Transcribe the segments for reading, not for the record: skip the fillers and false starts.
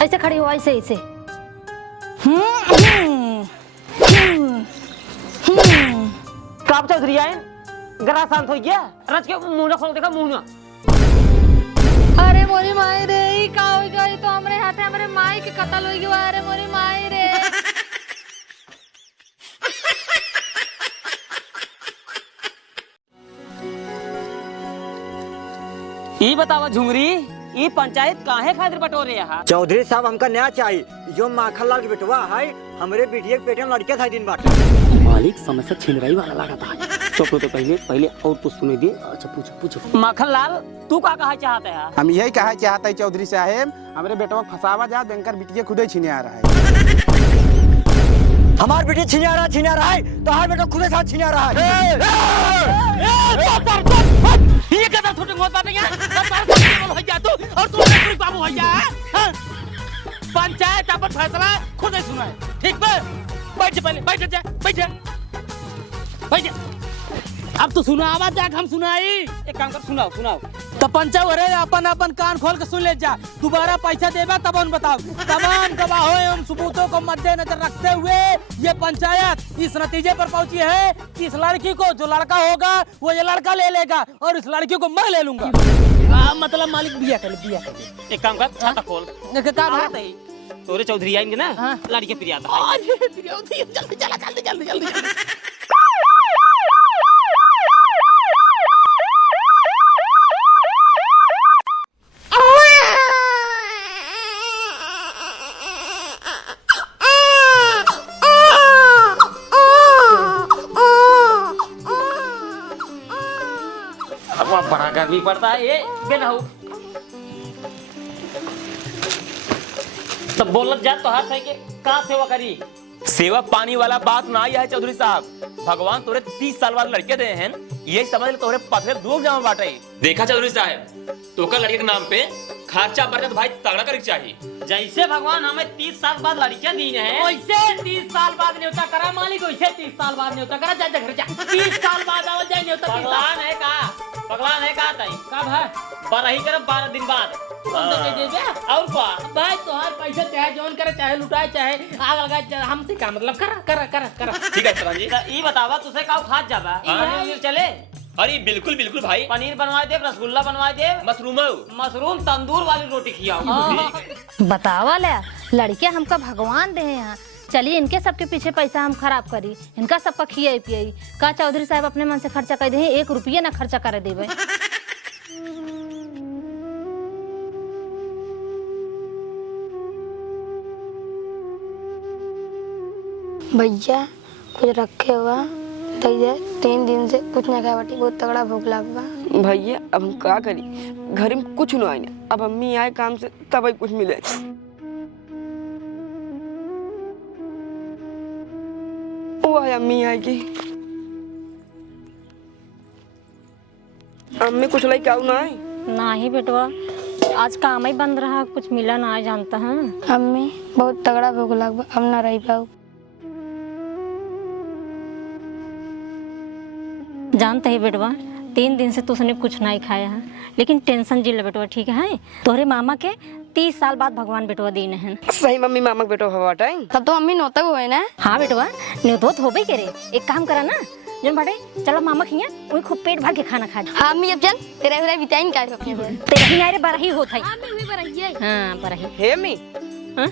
ऐसे खड़ी हो, ऐसे ऐसे। काप चौधरी आए गला शांत हो गया। रच के मुंह ना खोल, देखा मुंह ना। अरे मोरी माई रे, ई का हो गई तो हमरे हाथे हमरे माई के कत्ल हो गयो। अरे मोरी माई रे। ई बतावा झुंगरी, ई पंचायत काहे खातिर बटोरे यहाँ? चौधरी साहब हमका नया चाहिए। जो माखनलाल के बेटवा है हमरे बेटिया के पेटे में लड़के था दिन बाटे। मालिक समस्या छिनराई वाला लगा था। तो पहले और कुछ सुने दे। अच्छा पूछो। माखनलाल तू का कहा चाहता है? हम यही कहा चाहते हैं चौधरी साहब, हमारे बेटवा फसावा जा बैंकर बिटिया खुदे छीने आ रहा है। हमार बेटी छीने आ रहा है तो हमार बेटा खुदे साथ छीने आ रहा है। ये कदर छोटे मत बात है हो जा तू और तू बाबू हो जा। पंचायत अपन फैसला खुद ही सुनाए, ठीक है? बैठ जा पहले, बैठ जा। अब तो सुना आवाज जाके हम सुनाई। एक काम कर, सुनाओ। तो पंचायत रे अपन कान खोल के सुन ले जा। दोबारा पैसा देगा तब हम बताओ। तमाम गवाहों एवं सबूतों को मद्देनजर रखते हुए ये पंचायत इस नतीजे पर पहुंची है कि इस लड़की को, जो लड़का होगा वो ये लड़का ले लेगा और इस लड़की को मैं ले लूंगा। मतलब मालिक बिया कर। एक काम कर, छाता खोल। तोरे चौधरी आएंगे ना, लड़के प्रिया जल्दी। बड़ा गर्मी पड़ता है ये बेनहू। तो बोलत जा तो हर सही के का सेवा करी। सेवा पानी वाला बात ना आई है चौधरी साहब। भगवान तोरे 30 साल बाद लड़के दे हैं, ये समझ ले तोरे पथरे दूर जामा बाटे। देखा चौधरी साहब, तोका लड़के के नाम पे खर्चा बरकत भाई तगड़ा करे चाहिए। जैसे भगवान हमें 30 साल बाद लड़कियां दी हैं, वैसे 30 साल बाद न्योता करा मालिक, वैसे 30 साल बाद न्योता करा। जा घर जा। 30 साल बाद आवल जाए न्योता। पगलान है का ताई कब है? 12 ही करे 12 दिन बाद दे दे। और का भाई तोहार पैसा चाहे जोन करे, चाहे लुटाए, चाहे आग लगाए, हमसे का मतलब? करा। ठीक है प्रधान जी। ई बतावा तुसे का खात जाबा? पनीर चले? अरे बिल्कुल भाई। पनीर बनवा दे, रसगुल्ला बनवा दे, मशरूम तंदूर वाली रोटी खियाओ। बतावा ले, लड़के हमका भगवान दे हैं। चलिए इनके सबके पीछे पैसा हम खराब करी, इनका सबका खियाई पियाई का चौधरी साहब अपने मन से खर्चा कर दे, 1 रुपया ना खर्चा कर देवे। भैया कुछ रखे हुआ 3 दिन से कुछ ना खाया बाटी, बहुत तगड़ा भूख लगा। भैया अब हम क्या करी, घर में कुछ न आए। अब अम्मी आए काम से तब ही कुछ मिले। वो अम्मी आएगी। अम्मी कुछ लाई क्या ना आए? ना ही बेटवा, आज काम ही बंद रहा, कुछ मिला ना है, जानता है। अम्मी बहुत तगड़ा भूख लगा, अब ना रही पाऊ। जानते ही बेटवा, 3 दिन से तुसने कुछ नहीं खाया है, लेकिन टेंशन जिले बेटवा, ठीक है? तोहरे मामा के 30 साल बाद भगवान बेटवा दीन है। सही मम्मी मामा के बेटो हवा टाइम तब तो मम्मी नौतक हुए ना। हाँ बेटवा, न्योत हो करे। एक काम करा ना, जन बाटे चलो मामा खिया, वही खूब पेट भर के खाना खा। हाँ अम्मी अब चल तेरा बिताइन का अपने घर। तेरा ही नारे बरही होत है। हां बरही। हे अम्मी, हां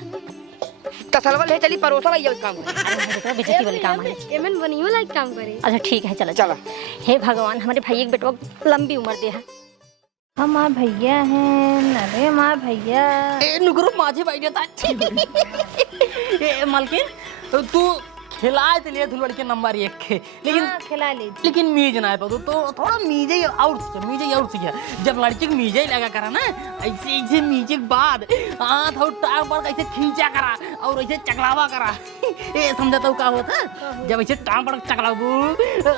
तसलवल है, चली परोसा रही है उस काम को। अरे बेटा बेइज्जती वाले काम है। एमन बनियो लाइक काम करे। अच्छा ठीक है, चला। हे भगवान, हमारे भाई एक बेटवा लंबी उम्र दे है। हमार भैया हैं, अरे हमार भैया। ए नुकरो माझे बैठे था। ए मालकिन तू खिलाए तो लिए धुलड़ के नंबर 1 के, लेकिन खिला ले, लेकिन मीज ना है तो थोड़ा मीजे और सीखे। जब लड़के को मीजे लगा करा ना, ऐसे मीजे के बाद हाथ और टांग पर ऐसे खींचा करा और ऐसे चकलावा करा। ए समझाता का होता? जब ऐसे टांग पर चकलाबू,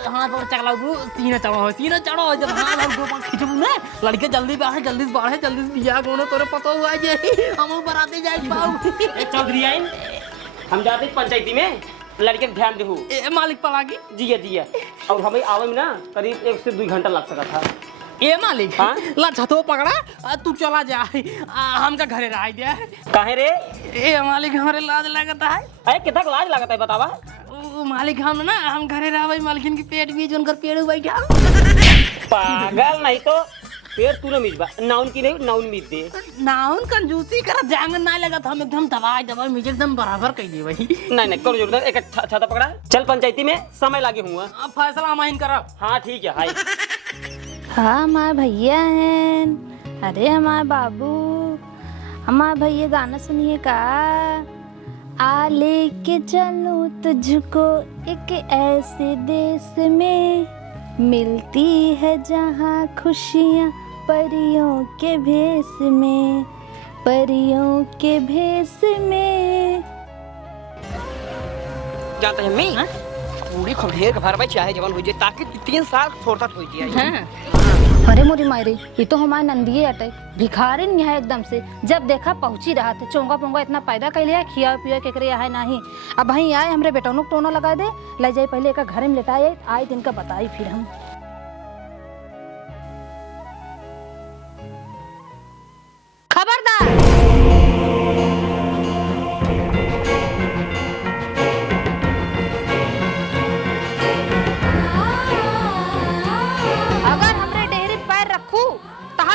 हाथ पर चकलाबू, सीना चढ़ाओ, जब हाथ और गोपा खींचबू ना, लड़के जल्दी से बियाह कोनो तोरे पता हुआ जे हम बराते जाए पाऊ। ए चौधरी आइन, हम जाते पंचायती में, लड़के के ध्यान देहू। ए मालिक पलागी जिया और हमें आवे में ना करीब 1 से 2 घंटा लग सका था। ए मालिक हाँ? ला छतो पकड़ा तू चला जा हमका घरे रह दिया काहे रे? ए मालिक हमारे लाज लगता है। अरे कितना लाज लगता है बतावा? मालिक हम घरे रहबै मालकिन के पेट बीच उनकर पेड़ बैठा। पागल नहीं तो पेड़ तू न मिजबा नाउन की नहीं नाउन मिज दे। नाउन कंजूसी कर जांगन ना लगा हम एकदम दवाई मिज एकदम बराबर कह दी भाई। नहीं करो जोरदार एक छाता पकड़ा चल पंचायती में समय लागे हुआ। अब फैसला माइन करा। हाँ ठीक है हाय। हाँ हमारे भैया हैं। अरे हमारे बाबू, हमारे भैया गाना सुनिए का। आ लेके चलूं तुझको एक ऐसे देश में, मिलती है जहाँ खुशियाँ परियों के भेष में, परियों के भेष में। जानते हैं मैं पूरी खंडेर के भरवाई चाहे जवान हो जाए ताकि 3 साल छोड़ता हो जाए। अरे मोरी मायरी, ये तो हमारे नंदिये अटे भिखारी नहीं है एकदम से। जब देखा पहुंची रहा थे, चोंगा पोंगा इतना पैदा कर लिया, खिया पिया के करे है नहीं। अब वहीं आए हमरे बेटों को टोना लगा दे, ले जाए पहले एक घर में लेटाए आए दिन का बताई फिर हम। खबरदार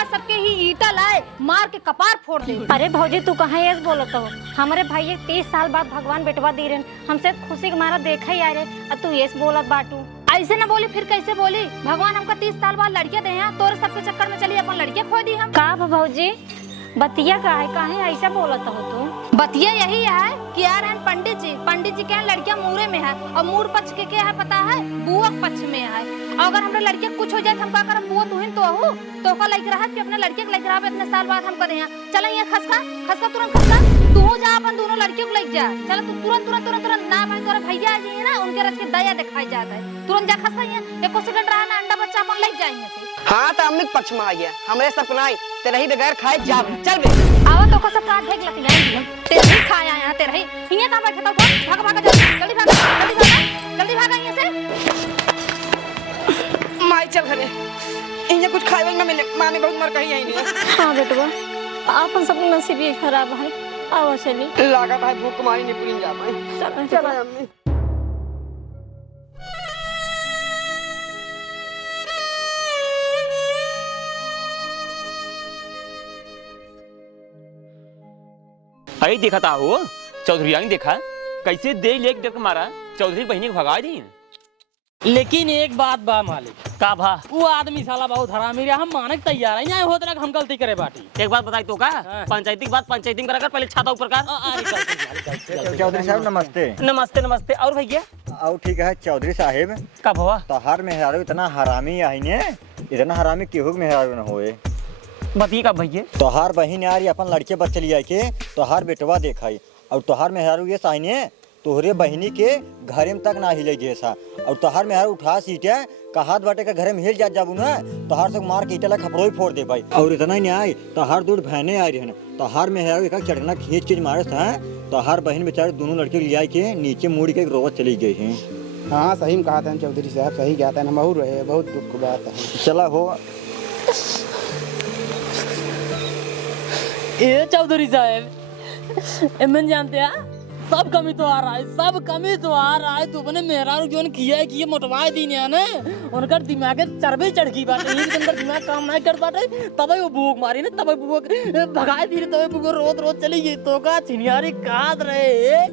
सबके ही ईटा लाए मार के कपार फोड़ दे। अरे भौजी तू कहाँ ये बोलत हो? हमारे भाई 30 साल बाद भगवान बेटवा दे रहे, हमसे खुशी के मारा देखा ही आ रहे, और तू ये बोलत बाटू। ऐसे न बोली फिर कैसे बोली? भगवान हमका 30 साल बाद लड़कियां दे हैं, तोरे सबके चक्कर में चली अपन लड़कियां खो दी हम। का भौजी बतिया का है काहे ऐसा बोलत हो तू? बतिया यही है कि यार हम पंडित जी के लड़कियां मूरे में है, और मूर पक्ष के क्या है पता है? बुआ पक्ष में है। और अगर हमरा लड़कियां कुछ हो जाए हम का करब? बुआ तुहिन तो हो तो का लग रहा है कि अपने लड़के के लग रहा है इतने साल बाद हम करे हैं। चल ये खसका तुरंत खसका तू जा अपन दोनों लड़कियों को लेके जा। चल तू तुरंत ना भाई तोरा भैया आ जाइए ना, उनके रच के दया दिखाई जाता है। तुरंत जा खसका ये एको सेकंड रहा ना अंडा बच्चा अपन लेके जाएंगे से। हाँ तो अम्मी पक्ष में आ गया हमरे सपना तेरा ही बगैर खाए जा चल बे। आवा तो को सब काट देख लती है तेरे ही खाया यहां तेरे ही हिया का बैठा तो भाग जल्दी भागा यहां से। माई चल घरे इन्हें कुछ खाए ना मिले, माँ ने बहुत मर कही है इन्हें। हाँ बेटवा आपन सब नसीब ही खराब है। आवा चली लागत है भूख मारी नहीं पूरी जा पाए। चल अम्मी अरे देखा था हो चौधरी ने देखा कैसे दे लेक देख मारा चौधरी बहनी को भगा दी। लेकिन एक बात बा मालिक का भा वो आदमी साला बहुत हरामी रहा। हम मानक तैयार है होत रहा हम गलती करे बाटी। एक बात बताई तो का पंचायती की बात पंचायती में करा कर पहले छाता ऊपर कर। चौधरी साहब नमस्ते। नमस्ते नमस्ते। और भैया और ठीक है चौधरी साहब का भवा तोहार मेहरारू इतना हरामी आई ने, इतना हरामी केहू के मेहरारू न होए। बती का भैया तोहार बहन यार अपन लड़के बच्चे लिया के तोहार बेटवा देखाई, और तोहार मेहरारू ये साइने तोहरे बहनी के घरे में तक ना हिले जैसा, और तोहार मेहरारू उठा सीटे कहात बाटे का घरे में हिल जा जाबू ना तोहार से मार के ईटा खपड़ो ही फोड़ दे भाई। और इतना ही नहीं आई तोहार दूर बहने आई रहे तोहार मेहरारू एक चढ़ना खींच के मारे था। तोहार बहन बेचारे दोनों लड़के लिया के नीचे मुड़ के रोवत चली गई है। हाँ सही में कहा था चौधरी साहब, सही कहता है। हम और रहे बहुत दुख की बात है। चला हो ये चौधरी साहब एमन जानते हैं सब कमी तो आ रहा है, सब कमी तो आ रहा है। तू अपने मेहरारू जो किया है कि मोटवाए दी ने उनका दिमाग चरबे चढ़ गई बाटे, उनका दिमाग काम नहीं कर बाटे। तबे वो भूख मारी ने, तबे भूख भगाए दी, तबे भूख रोज चली गई। तो का छिनियारी काट रहे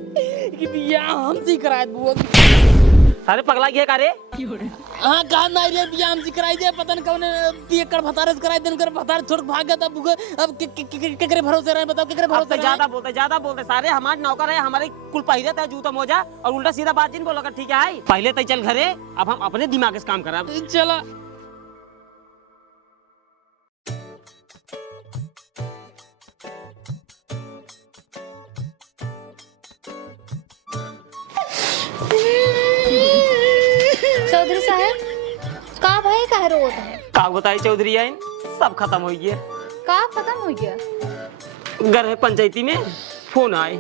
कि बिया हमसी कराए भूख सारे पगला गया का रे। हां का नहीं रे बिया हमसी कराई दे पता न कौन पिए कर भतारस कराई देन कर भतार छोड़ भाग गया। तब अब केकरे भरोसे रहे बताओ, केकरे भरोसे ज्यादा बोलते सारे हमारे नौकर है, हमारे कुल पहिरे था जूता मोजा और उल्टा सीधा बात जिन बोला ठीक है पहले तो चल घरे, अब हम अपने दिमाग से काम करा। चला चौधरी साहब का भाई कह रहे होता है? का बताई चौधरी आइन सब खत्म हो गया। का खत्म हो गया? घर है पंचायती में फोन आए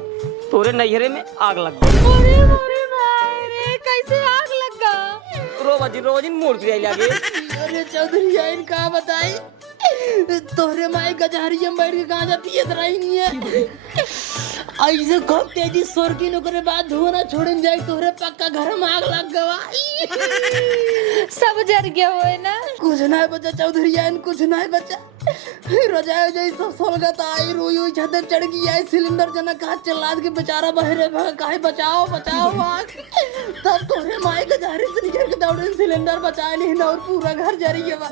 तोरे नैहरे में आग लग गई। अरे भाई रे कैसे आग लगा? रोज मोड़ पे लगे अरे चौधरी आइन का बताई तोहरे माई गजहरिया बैठ के गांजा पियत रही नहीं है। ऐसे खूब तेजी सोर की नौकरी बाद धुआं छोड़न जाए तोहरे पक्का घर में आग लग गवा। सब जर गया हुए ना। कुछ नहीं बचा चौधरी आइन, कुछ नहीं बचा। रजाई जई सब सोलगत आई रोई हुई छत चढ़ गई आई सिलेंडर जनक हाथ चला के बेचारा बहरे भाग काहे बचाओ बचाओ आग। तब तोहरे माई गजहरी से निकल के दौड़े सिलेंडर बचाए नहीं ना और पूरा घर जरी गया।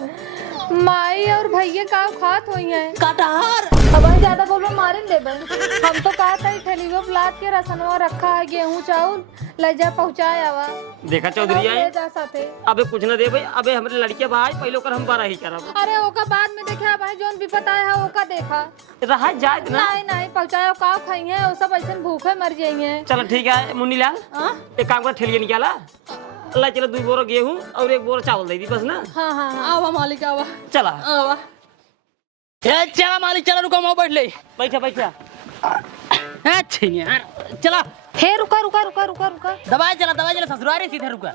माई और भैया का खात हुई है कटहर अब हम ज्यादा बोलबो मारे देबे। हम तो कहा था थैलीओ प्लाट के रसनवा रखा है गेहूं चाउल ले जा पहुंचाए आवा। देखा चौधरी आई ले जा साथे। अबे कुछ न दे भाई, अबे हमरे लड़के भाई पहले कर हम बारा ही करब। अरे ओका बाद में देखा भाई जोन विपत आया है ओका देखा रहा जाए ना। नहीं नहीं पहुंचाए का खाई है वो सब ऐसे भूखे मर जाएंगे। चलो ठीक है मुन्नी लाल, एक काम कर ठेलिए निकाला अल्लाह, चलो 2 बोरा गेहूं और 1 बोरा चावल दे दी बस ना। हाँ हाँ हाँ आवा मालिक आवा चला आवा। चला मालिक चला, रुको मैं बैठ ले। बैठा बैठा। अच्छा यार चला। हे रुका रुका रुका रुका रुका दवाई चला ससुरारी सीधे रुका।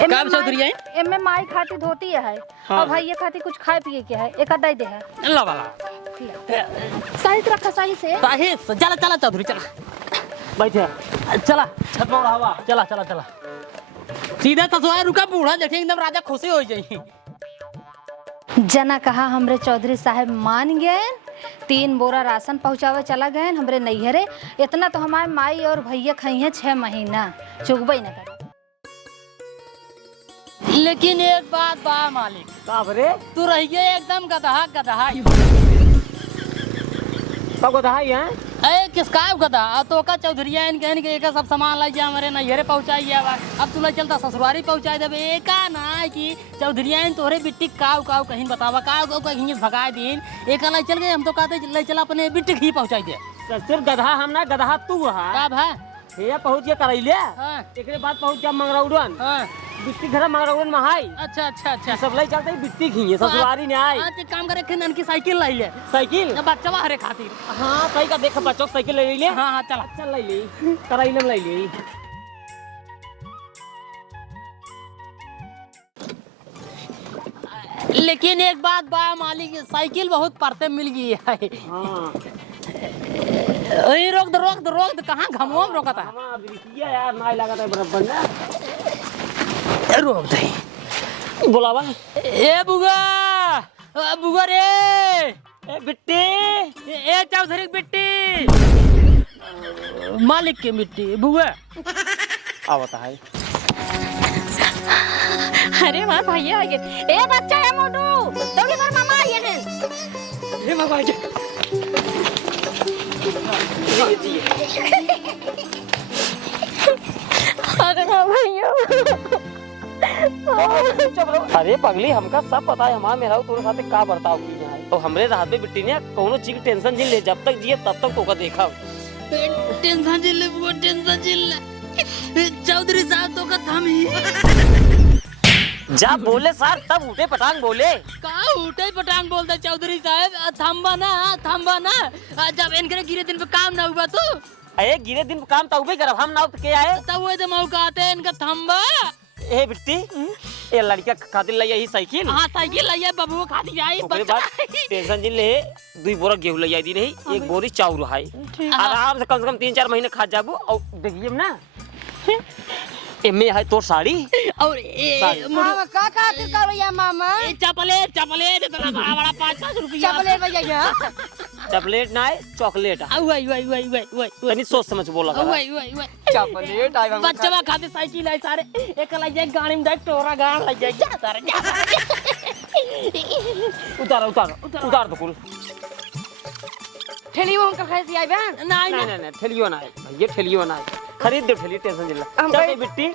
काम चौधरी आई एमे माई खाती धोती है और भैया खाती कुछ खाए पिए के है एक अड्डा दे है। अल्लाह वाला सही से रखा सही से। साही चला चला चौधरी चला बैठा। चला छत पर हवा चला चला चला सीधा ससुरारी रुका। बूढ़ा देखे एकदम राजा खुशी हो जाई। जना कहा हमरे चौधरी साहब मान गए 3 बोरा राशन पहुंचावे चला गए हमरे नैहरे। इतना तो हमारे माई और भैया खाई है 6 महीना चुगबई न कर। लेकिन एक बात बा मालिक, का बरे तू रहिए एकदम गधा गधा। का गधाई है ए किसका गधा तो का चौधरिया इन कहन के एक सब सामान लाई जा हमारे नैहरे पहुंचाई आवा। अब तू ले चलता ससुरारी पहुंचाई देबे एका ना कि चौधरिया इन तोहरे बिट्टी काव काव कहीं बतावा काव कहीं भगा दिन एक लाई चल गए। हम तो कहते ले चला अपने बिट्टी ही पहुंचाई दे। ससुर गधा हम ना गधा तू रहा। का भा ये पहुंच गया करैले। हां एकरे बाद पहुंच गया मंगरौड़न। हां बिट्टी घर मंगरौड़न में हाई। अच्छा अच्छा अच्छा सब ले चलते बिट्टी खिए ससुरारी ने आई। आज काम करे खनन की साइकिल लाई ले। साइकिल बच्चा हरे खातिर। हाँ सही का देख बच्चों साइकिल ले ले। हाँ हाँ चला चल ले ले करैले में ले ले। लेकिन एक बात बा मालिक साइकिल बहुत परते मिल गई है। हाँ ओए रोक दे कहाँ घमो में रोकता हमारा बिटिया यार नाई लगा था बराबर ना। रोक दे बोलावा ए बुगा बुगा रे ए बिट्टी ए चौधरी बिट्टी मालिक के मिट्टी बुआ आवता है। अरे वाह भैया आ गए। ए बच्चा है मोटू दौड़ी कर मामा आए हैं। ए मामा जी अरे वाह भैया। अरे पगली हमका सब पता है। हमारा मेरा तोरे साथे का बर्ताव की है तो हमरे रात में बिट्टी ने कोनो चीज की टेंशन जिन ले जब तक जिए तब तक तोका देखा। टेंशन जिले बुआ टेंशन जिले चौधरी साहब तो का थम ही जब बोले सर तब उठे पटांग बोले। का उठे पटांग बोलता चौधरी साहब थम्बा ना जब इनके गिरे दिन पे काम ना हुआ तो अरे गिरे दिन काम तो उबे करब हम ना के आए तब वो तो मौका आते हैं इनका थम्बा। ए बिट्टी ये लड़का खातिर ले आई साइकिल। हाँ साइकिल ले बबुआ खातिर आई ओकरे बाद टेंशन जिन ले 2 बोरा गेहूं ले आई दी नहीं 1 बोरी चाउर है आराम से कम 3-4 महीने खा जाबो। और देखिए ना एमे है तोर साड़ी और मामा का खातिर करैया मामा चपले इतना बड़ा 500 रुपया चपले भैया। चॉकलेट ना है चॉकलेट है। वही तनी सोच समझ बोला कर। चपलेट आई मामा बच्चा खातिर साइकिल है सारे एक लाई जाए गाड़ी में देख टोरा गाड़ लग जाए जा सारे उतार दो कुल। ठेली वो हमका खाए आई बहन। नहीं ठेलियो ना है भैया ठेलियो ना है खरीद दे ठेली टेंशन जिला। हम चल बिट्टी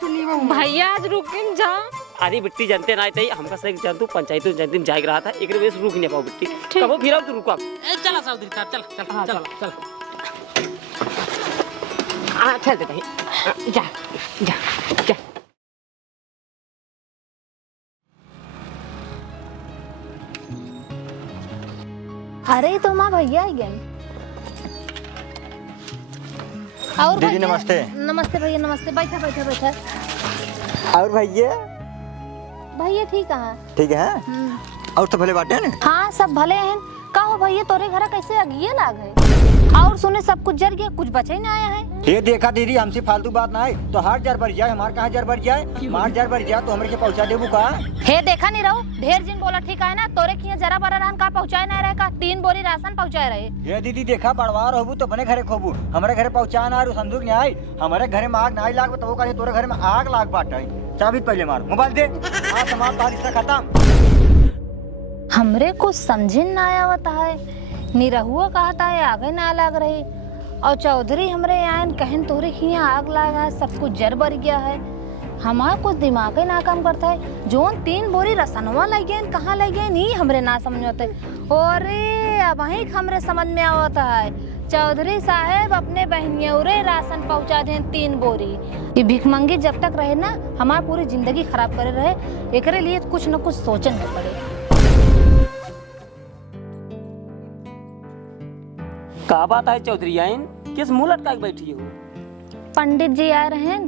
भैया आज रुकिन जा। अरे बिट्टी जानते ना थे हमका सही जानतू पंचायत दिन जाग रहा था एक वजह से रुक नहीं पाओ बिट्टी कबो फिर तो रुका। चला चौधरी साहब चल चल चल दे भाई जा। अरे तो माँ भैया आ गए। और दीदी भैया? नमस्ते। नमस्ते भैया नमस्ते। बैठा और भैया भैया ठीक है। ठीक है और तो भले बाटे ने। हाँ सब भले हैं। का हो भैया तोरे घर कैसे अगिए लाग है? और सुने सब कुछ जर गया, कुछ बचे ही ना आया है। ये देखा दीदी हमसे फालतू बात ना है तो हार जर बढ़ जाए, हमार कहाँ जर बढ़ जाए, मार जर बढ़ जाए तो हमरे के पहुँचा देबू का। हे देखा नहीं रहो ढेर जिन बोला ठीक है ना, तोरे किया जरा बरा रहन का पहुँचाए ना रहे का, 3 बोरी राशन पहुँचाए रहे। ये दीदी देखा बड़वार होबू तो अपने घरे खोबू, हमारे घरे पहुँचा ना संदूक नहीं आई, हमारे घरे में आग नहीं लाग तो कहे तोरे घरे में आग लाग बाटे। चाबी पहले मार, मोबाइल दे। हाँ समाप्त, बारिश से खत्म। हमरे कुछ समझे ना आया होता है, निरहुआ कहता है आगे ना लाग रही, और चौधरी हमरे यहाँ कहन तोरे हिया आग लागा है, सब कुछ जर बर गया है। हमारा कुछ दिमाग ही ना काम करता है। जोन 3 बोरी रसनवा लग गए कहाँ लग गए नहीं हमरे ना समझ होते। अरे अब वही हमरे समझ में आवता है, चौधरी साहब अपने बहनियोरे राशन पहुँचा दें 3 बोरी। ये भिखमंगी जब तक रहे ना हमारी पूरी जिंदगी खराब करे रहे, एकरे लिए कुछ न कुछ सोचन के पड़े। का बात है चौधरी आइन, किस मुंह लटका के बैठी हो? पंडित जी आ रहे हैं।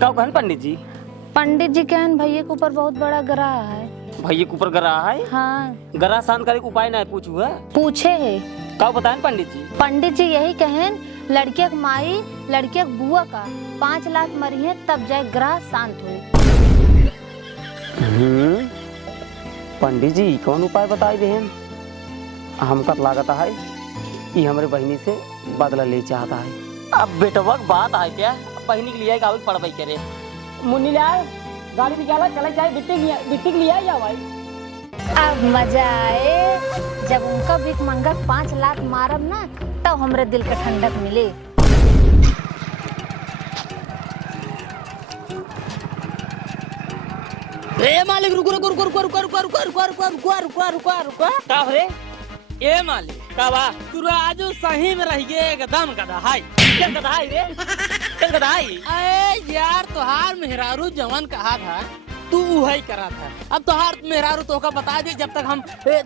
का कहन पंडित जी? पंडित जी कहन भैया के ऊपर बहुत बड़ा ग्रह है। भैया के ऊपर गरा है? हाँ गरा शांत करे के उपाय ना पूछू है? पूछे है। का बताएं पंडित जी? पंडित जी यही कहन लड़के के माई लड़के के बुआ का 5 लाख मरिए तब जाए ग्रह शांत हुए। पंडित जी कौन उपाय बताए देहन? हमका लागत है ये हमारे बहनी से बदला ले चाहता है। अब बेटवा बात है क्या, बहनी के लिए गाड़ी पड़वाई करे। मुन्नी ले आए गाड़ी निकाला, चला जाए बिट्टी के लिए आए या भाई। अब मजा आए जब उनका भीख मंगत 5 लाख मारब ना तब हमरे दिल के ठंडक मिले। ए मालिक रुको रुको रुको रुको रुको रुको रुको रुको रुको रुको रुको रुको रुको। का रे? ए मालिक का बा? तू राजू सही में रह गए एकदम गधा हाय। चल गधाई रे, चल गधाई। अरे यार तोहार मेहरारू जवन कहा था तू वही करा था। अब तोहार मेहरारू तो का बता दे जब तक हम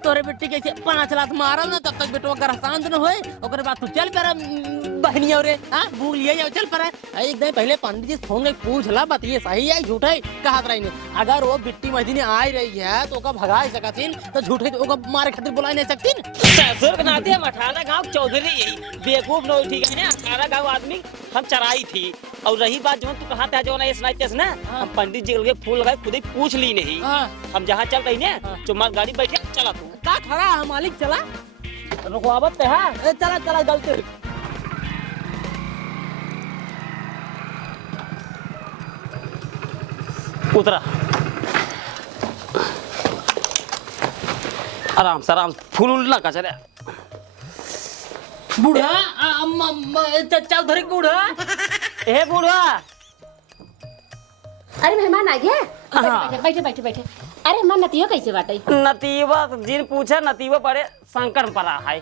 तोरे बेटी के 5 लाख मारल ना तब तक बेटवा का शांत न होए, ओकरे बाद तू चल पर बहनी और हां भूल लिए जाओ चल पर। एकदम पहले पंडित जी फोन के पूछ ला बतिए सही है झूठ है कहत रही ने। अगर वो बिट्टी महीने आई रही है तो ओका भगा सकतिन तो झूठ है ओका मारे खातिर बुला नहीं सकतिन। ससुर के नाते हम 18 गांव चौधरी यही बेवकूफ न ठीक है ना। 18 गांव आदमी हम चराई थी। और रही बात जो तू कहा था जो ना इस नाइट ना हम पंडित जी के फूल लगाए खुद ही पूछ ली नहीं। हम जहाँ चल रही ना चुम्मा गाड़ी बैठे चला तू का खड़ा है मालिक चला रुकवावत है। चला चला गलती उतरा आराम से फूल उल लगा चले। बूढ़ा चौधरी बूढ़ा ए बूढ़ा। अरे मेहमान आ गया। हाँ। बैठे बैठे बैठे। अरे हमार नतिया कैसे बाटे? नतीवा जिन पूछे नतीवा बड़े संकट पड़ा है।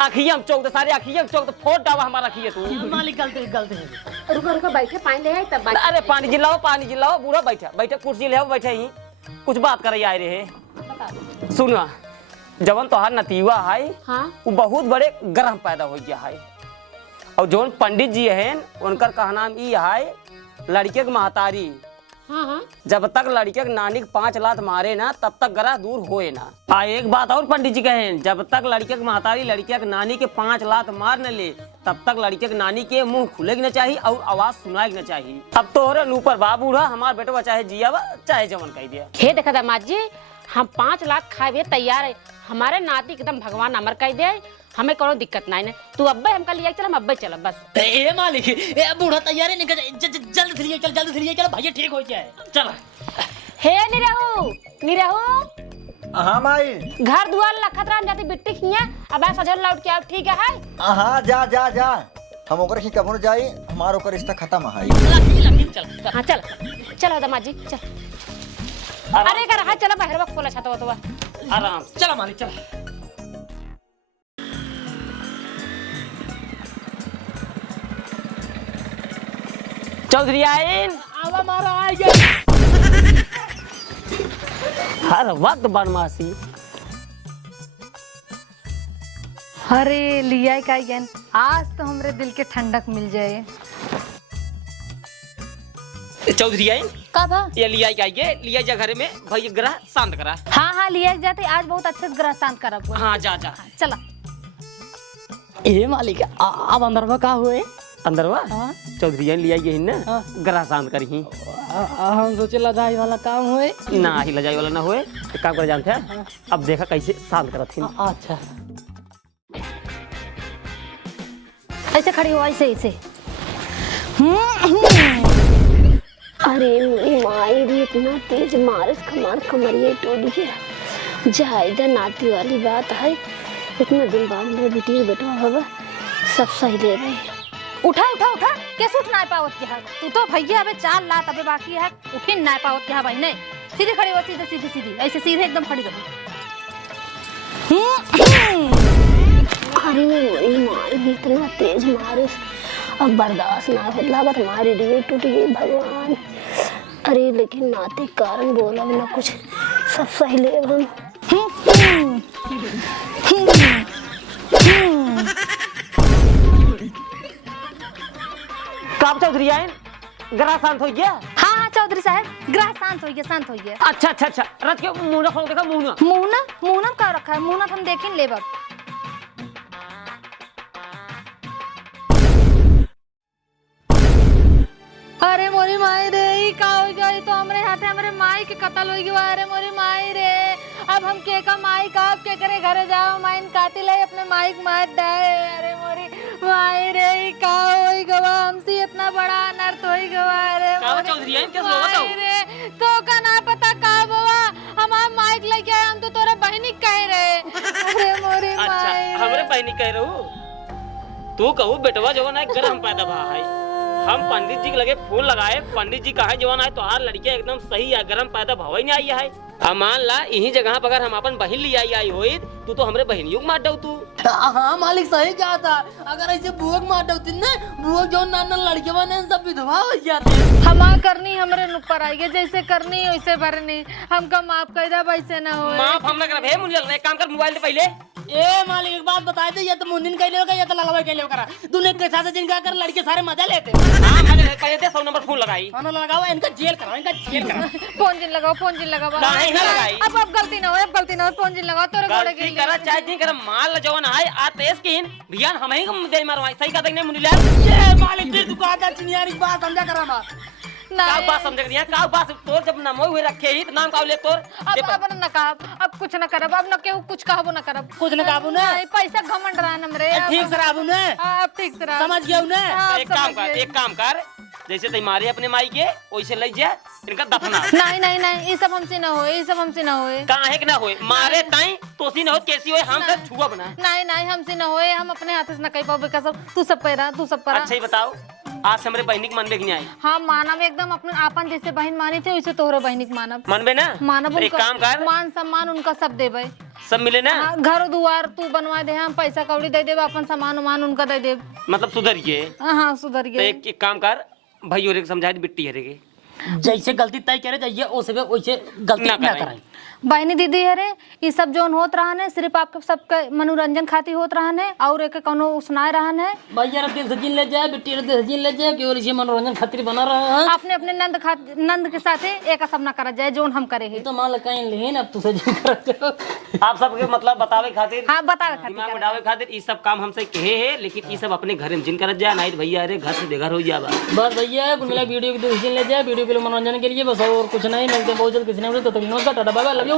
अखियम चौक तो सारे अखियम चौक तो फोड़ डावा हमारा अखिये तू। मालिक गलती गलती है। रुको रुको बैठे पानी ले आए तब बात। अरे पानी जिलाओ बूढ़ा बैठा बैठा कुर्सी ले बैठे ही कुछ बात करे आए रहे। सुना जवन तोहार नतीवा है हाँ वो बहुत बड़े ग्रह पैदा हो गया है। और जोन पंडित जी हैं उनकर कहना ये है लड़के के महतारी हाँ हाँ जब तक लड़के के नानी के 5 लात मारे ना तब तक ग्रह दूर होए ना। एक बात और पंडित जी कहें जब तक लड़के के महतारी लड़के के नानी के 5 लात मार न ले तब तक लड़के के नानी के मुंह खुले न चाहिए और आवाज सुनाई न चाहिए। अब तोहरे ऊपर बाबू रहा हमार बेटवा चाहे जिया चाहे जवन कह दिया। हे देखा दामाद जी हम 5 लाख खाए तैयार है। हमारे नाती एकदम भगवान अमर कह दे, हमें कोनो दिक्कत नहीं है। तू अब्बे हमका लिया चल हम अब्बे चल बस। ए मालिक ए बूढ़ा तैयारी नहीं कर जल्द से लिए चल भैया ठीक हो जाए चल। हे निरहु हाँ माई घर दुआर लखत जाती बिट्टी खिया अब सजल लौट के आओ ठीक है। हाँ जा जा जा हम ओकर ही कबूर जाई हमार ओकर रिश्ता खत्म है। चल हाँ चल चलो दामाद जी चल। अरे कर हाथ चला बाहर वक्त खोला छाता तो आराम चला मालिक चला। चौधरी आइन आवा मारा आ गया हर वक्त बनमासी। अरे लिया का ज्ञान आज तो हमरे दिल के ठंडक मिल जाए। चौधरी आई कब है? ये लिया के आइए, लिया जा घर में भाई ग्रह शांत करा। हाँ हाँ लिया जाते, आज बहुत अच्छे से ग्रह शांत करब हुए। हाँ जा जा। चला। ए मालिक अब अंदर में का हुए? अंदर हुआ हाँ। चौधरी आई लिया ये ना हाँ। ग्रह शांत करी। हम सोचे लजाई वाला काम हुए ना ही लजाई वाला ना हुए, एक काम कर जानते हैं, अब देखा कैसे शांत करत थी। अच्छा ऐसे खड़ी हो, ऐसे ऐसे। अरे मेरी माई भी इतना तेज मारिस कमर कमरिए टूट गया। जायदा नाती वाली बात है, इतना दिन बाद मेरे बेटी बेटा होगा, सब सही ले रहे। उठा उठा उठा, कैसे उठ ना पावत के है? तू तो भैया अबे 4 लात अबे बाकी है, उठी ना पावत के है भाई। नहीं सीधे खड़ी हो, सीधे सीधे सीधी, ऐसे सीधे एकदम खड़ी रहो। अरे मेरी माई भी इतना तेज मारिस, अब बर्दाश्त ना हो लागत, हमारी रीढ़ टूट गई भगवान। अरे लेकिन नाते कारण बोला ना कुछ, सब सही ले हम। कब चौधरी आए ग्रह शांत हो गया? हाँ हाँ चौधरी साहब, ग्रह शांत हो गया, शांत हो गया। अच्छा अच्छा अच्छा, रथ के मुंह खोल देखा मुंह। मुहना मुहना का रखा है, मुहना हम देखें ले बाप। अरे मोरी माई रे, ई का हो गया? ई तो हमरे हाथे हमरे माई के कत्ल हो गया। अरे मोरी माई रे, अब हम के का माई का अब के करे घरे जाओ, माइन कातिल है अपने माई को मार डाए। अरे मोरी माई रे, ई का होई गवा? हमसे इतना बड़ा अनर्थ होई गवा। अरे मोरी चौधरी आए कैसे होगा? माई रे, तो का ना पता का बवा, हमार माइक लेके आए, हम तो तोरे बहनी कह रहे। अरे मोरी अच्छा माई हमरे बहनी कह रहू, तू कहू बेटवा जवन है गरम पैदा भा है। हम पंडित जी के लगे फोन लगाए, पंडित जी कहा जवान है तो हर लड़कियां एकदम सही है, गरम पैदा भवा ही नहीं आई है। हम मान ला यही जगह पर अगर हम अपन बहन ली आई होई, तू तो हमरे बहनियों को मार दऊ तू। हाँ मालिक सही कहा था, अगर ऐसे बुआ मार दौती ना, बुआ जो नाना लड़के बने सब विधवा हो जाते। हमा करनी हमरे ऊपर आई है, जैसे करनी वैसे भरनी, हमका माफ कर दे, वैसे ना हो। माफ हम ना करे मुझे एक काम कर, मोबाइल दे पहले। ए मालिक एक बात बता दे, या तो मुंडिन कैले होगा या तो लगवा कैले होगा। तूने के साथ जिनका कर लड़के सारे मजा लेते। हां मैंने पहले दे 100 नंबर फोन लगाई। खाना लगाओ, इनका जेल कराओ, इनका जेल कराओ। फोन जिन लगाओ, फोन जिन लगाओ। नहीं ना लगाई। अब गलती ना हो, अब गलती ना हो, फोन जिन लगाओ, तोरे घोड़े के गलती लिए। करा चाहे नहीं करा, मान ला जवन है आ तेज किन भियान हम ही को दे मारवाई। सही कहते नहीं मुनिला? ये मालिक फिर तू कहता चिनियारी की बात समझा करा ना। का बात समझ गया? का बात तोर जब नाम हुए रखे ही तो नाम का ले तोर। अब न कहब, अब कुछ न करब, अब न केहू कुछ कहबो न करब, कुछ न कहबो ना। नहीं, पैसा घमंड रहा हमरे। ठीक से रहबू ना, अब ठीक से रह। समझ गया ना। हाँ, एक काम समझ कर, गए। एक काम कर, जैसे तई मारे अपने माई के वैसे ले जा, इनका दफना। नहीं नहीं नहीं, ये सब हमसे ना होए, ये सब हमसे ना होए। काहे के ना होए? मारे ताई तोसी न हो, कैसी होए हम से छुआ बना। नहीं नहीं, हमसे ना होए, हम अपने हाथ से न कह पाओ कसम। तू सब कह तू सब करा। अच्छा ही बताओ, आज से हमरे बहनी के मन देखने आई। हाँ मानव एकदम, अपने आपन जैसे बहन मानी थे वैसे तोहरे बहनी के मानव। मन में ना मानव तो एक उनका काम कर, मान सम्मान उनका सब देबे। सब मिले ना। हाँ, घर दुआर तू बनवा दे, हम पैसा कौड़ी दे देब, अपन सामान उमान उनका दे देब। मतलब सुधरिए। हाँ सुधर तो गए। एक काम कर, भाई और एक समझा दी बिट्टी हरेगे जैसे गलती तय करे जाइए वैसे गलती ना ना कराई। कराई। बहनी दीदी है रे, ये सब जोन होत रहने सिर्फ आपके सबके मनोरंजन खातिर होत रहने, और एक कोनो सुनाए रहने। भैया दिल से जिन ले जाए, बेटी दिल से जिन ले जाए, केवल इसे मनोरंजन खातिर बना रहा है। अपने अपने नंद के साथ एक सब ना करा जाए, जोन हम करे है। तो मान लो कहीं लेन, अब तुझे जिन कर आप सबके मतलब बतावे खातिर, हाँ बता दिमाग में डावे खातिर ये सब काम हमसे कहे है, लेकिन ये सब अपने घर में जिन करत जाए, नहीं तो भैया अरे घर से बेघर हो जावा। बस भैया कुल मिला वीडियो की दिल से जिन ले जाए, वीडियो के लिए मनोरंजन के लिए बस, और कुछ नहीं। मिलते हैं बहुत जल्द किसी ने, तो नमस्कार, tata bye bye, love you.